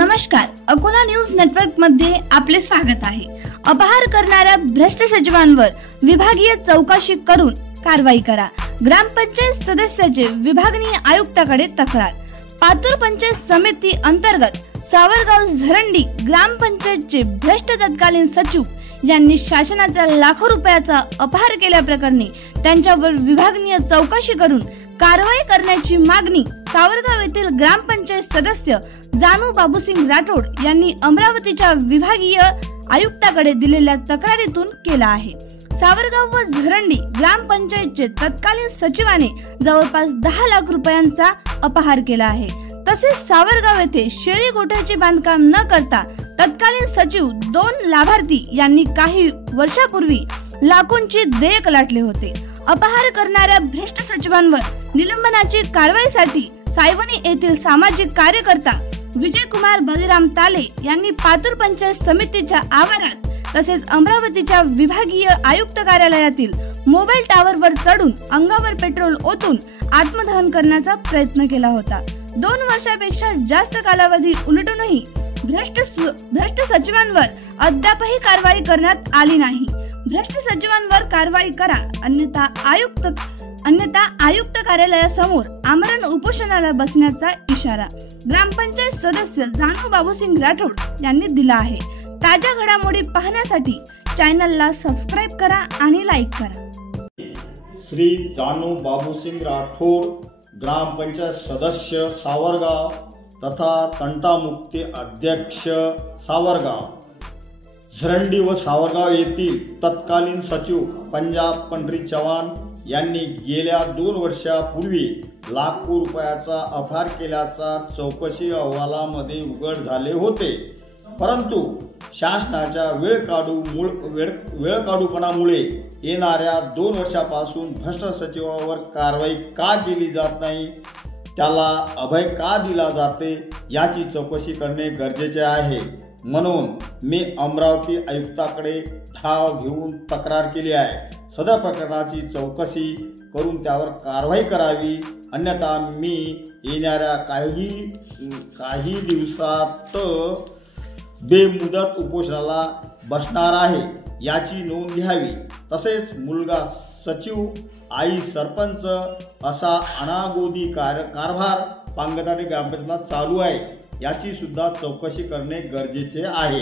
नमस्कार, Akola news network मध्ये आपले स्वागत आहे। अपहार करणाऱ्या भ्रष्ट सचिवांवर विभागीय चौकशी करून कारवाई करा। ग्रामपंचायत सदस्याचे विभागीय आयुक्ताकडे तक्रार। पातूर पंचायत समिती अंतर्गत सावरगाव झरंडी ग्रामपंचायतचे भ्रष्ट तत्कालीन सचिव यांनी शासनाचा लाखो रुपयाचा अपहार केल्याप्रकरणी त्यांच्यावर विभागीय चौकशी करून कारवाई करण्याची मागणी सावरगाव येथील ग्रामपंचायत सदस्य जानू बाबूसिंग राठोड यांनी अमरावतीच्या विभागीय आयुक्ताकडे दिलेल्या तक्रारीतून केला आहे। सावरगाव व झरंडी ग्रामपंचायतचे तत्कालीन सचिवाने जवळपास 10 लाख रुपयांचा अपहार केला आहे। तसेच सावरगाव येथे शेळी गोठ्याचे बांधकाम न करता तत्कालीन सचिव 2 लाभार्थी यांनी काही वर्षापूर्वी लाखोंची देयक लाटले होते। अपहार करणाऱ्या भ्रष्ट सचिवांवर निलंबनाची कारवाईसाठी सायवनी येथील सामाजिक कार्यकर्ता विजय कुमार बलिराम ताले यांनी पातूर पंचायत समितीच्या आवारात तसेच अमरावतीच्या विभागीय आयुक्त कार्यालयातील मोबाईल टावरवर चढून अंगावर पेट्रोल ओतून आत्मदहन करण्याचा प्रयत्न केला होता। 2 वर्षापेक्षा जास्त कालावधी उलटूनही भ्रष्ट सचिवांवर अद्यापही कारवाई करण्यात आली नाही। भ्रष्ट सचिवांवर कारवाई करा, अन्यथा आयुक्त कार्यालयासमोर आमरण उपोषणाला बसण्याचा इशारा ग्रामपंचायत सदस्य जानू बाबूसिंग राठोड यांनी दिला आहे। ताज्या घडामोडी पाहण्यासाठी चॅनलला सबस्क्राइब करा आणि लाईक करा। श्री जानू बाबूसिंग राठोड ग्रामपंचायत सदस्य सावरगाव तथा तंटामुक्ती अध्यक्ष सावरगाव झरंडी व सावरगाव येथील तत्कालीन सचिव पंजाब पंढरी चव्हाण यांनी गेल्या 2 वर्षापूर्वी लाखो रुपयाचा अपहार केल्याचा चौकशी अहवालामध्ये उघड झाले होते। परंतु शासनाच्या वेळकाढूपणामुळे येणाऱ्या 2 वर्षापासून भ्रष्ट सचिवावर कारवाई का केली जात नाही, त्याला अभय का दिला जाते याची चौकशी करणे गरजेचे आहे। म्हणून मी अमरावती आयुक्ताकडे धाव घेऊन तक्रार केली आहे। सदर प्रकरणाची चौकशी करून त्यावर कारवाई करावी, अन्यथा मी येणाऱ्या काही दिवसात बेमुदत उपोषणाला बसणार आहे याची नोंद घ्यावी। तसेच मुलगा सचिव आई सरपंच असा अनागोदी कारभार पांगताने ग्रामपंचायतीला चालू आहे याची सुद्धा चौकशी करणे गरजेचे आहे।